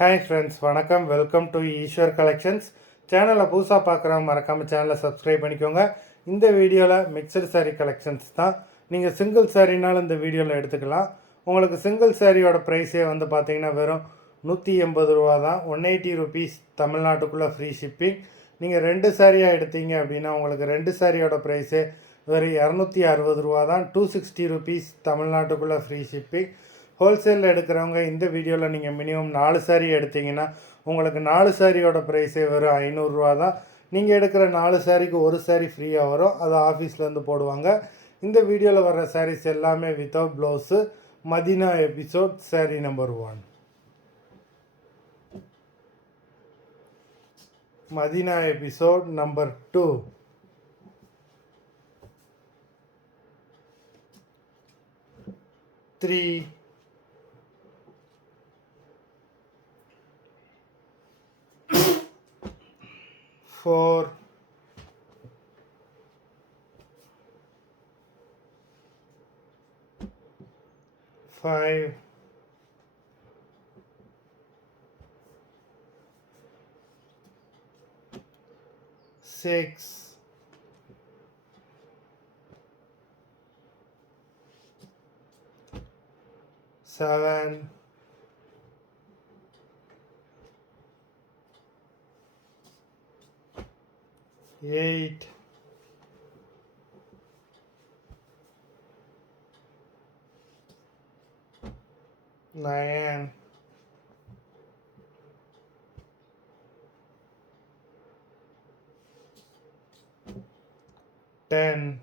Hi friends, வணக்கம். Welcome to Eswar collections. சேனலை புதுசாக பார்க்குறவங்க மறக்காமல் சேனலை சப்ஸ்கிரைப் பண்ணிக்கோங்க. இந்த வீடியோவில் மிக்சடு சாரீ கலெக்ஷன்ஸ் தான். நீங்கள் சிங்கிள் சாரீனாலும் இந்த வீடியோவில் எடுத்துக்கலாம். உங்களுக்கு சிங்கிள் சாரியோட ப்ரைஸே வந்து பார்த்தீங்கன்னா வெறும் 180 ரூபா தான். 180 ருபீஸ் தமிழ்நாட்டுக்குள்ளே ஃப்ரீ ஷிப்பிங். நீங்கள் 2 சாரியாக எடுத்தீங்க அப்படின்னா உங்களுக்கு 2 சாரியோட ப்ரைஸே வெறும் 260 ரூபா தான். 260 ருபீஸ் தமிழ்நாட்டுக்குள்ளே ஃப்ரீ ஷிப்பிங். ஹோல்சேலில் எடுக்கிறவங்க இந்த வீடியோவில் நீங்கள் மினிமம் 4 சாரீ எடுத்திங்கன்னா உங்களுக்கு 4 சாரியோட ப்ரைஸே வெறும் 500 ரூபா தான். நீங்கள் எடுக்கிற 4 சாரிக்கு ஒரு சாரீ ஃப்ரீயாக வரும். அது ஆஃபீஸ்லேருந்து போடுவாங்க. இந்த வீடியோவில் வர்ற சாரீஸ் எல்லாமே without blouse. Medina episode sari நம்பர் 1. Medina episode number 2. 3, 4, 5, 6, 7, 8, 9, 10,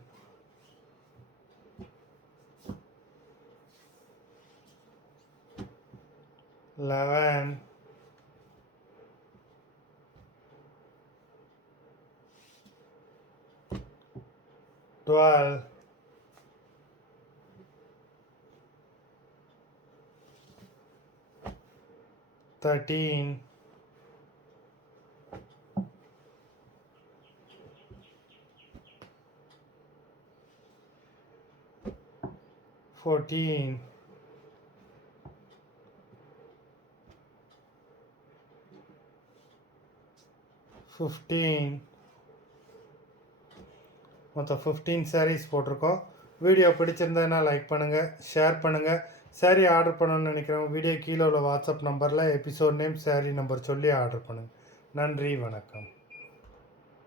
11, 12, 13, 14, 15. மொத்தம் 15 சாரீஸ் போட்டிருக்கோம். வீடியோ பிடிச்சிருந்ததுன்னா லைக் பண்ணுங்கள், ஷேர் பண்ணுங்கள். சாரீ ஆர்டர் பண்ணணும்னு நினைக்கிறவங்க வீடியோ கீழே உள்ள வாட்ஸ்அப் நம்பரில் எபிசோட் நேம், சாரீ நம்பர் சொல்லி ஆர்டர் பண்ணுங்கள். நன்றி, வணக்கம்.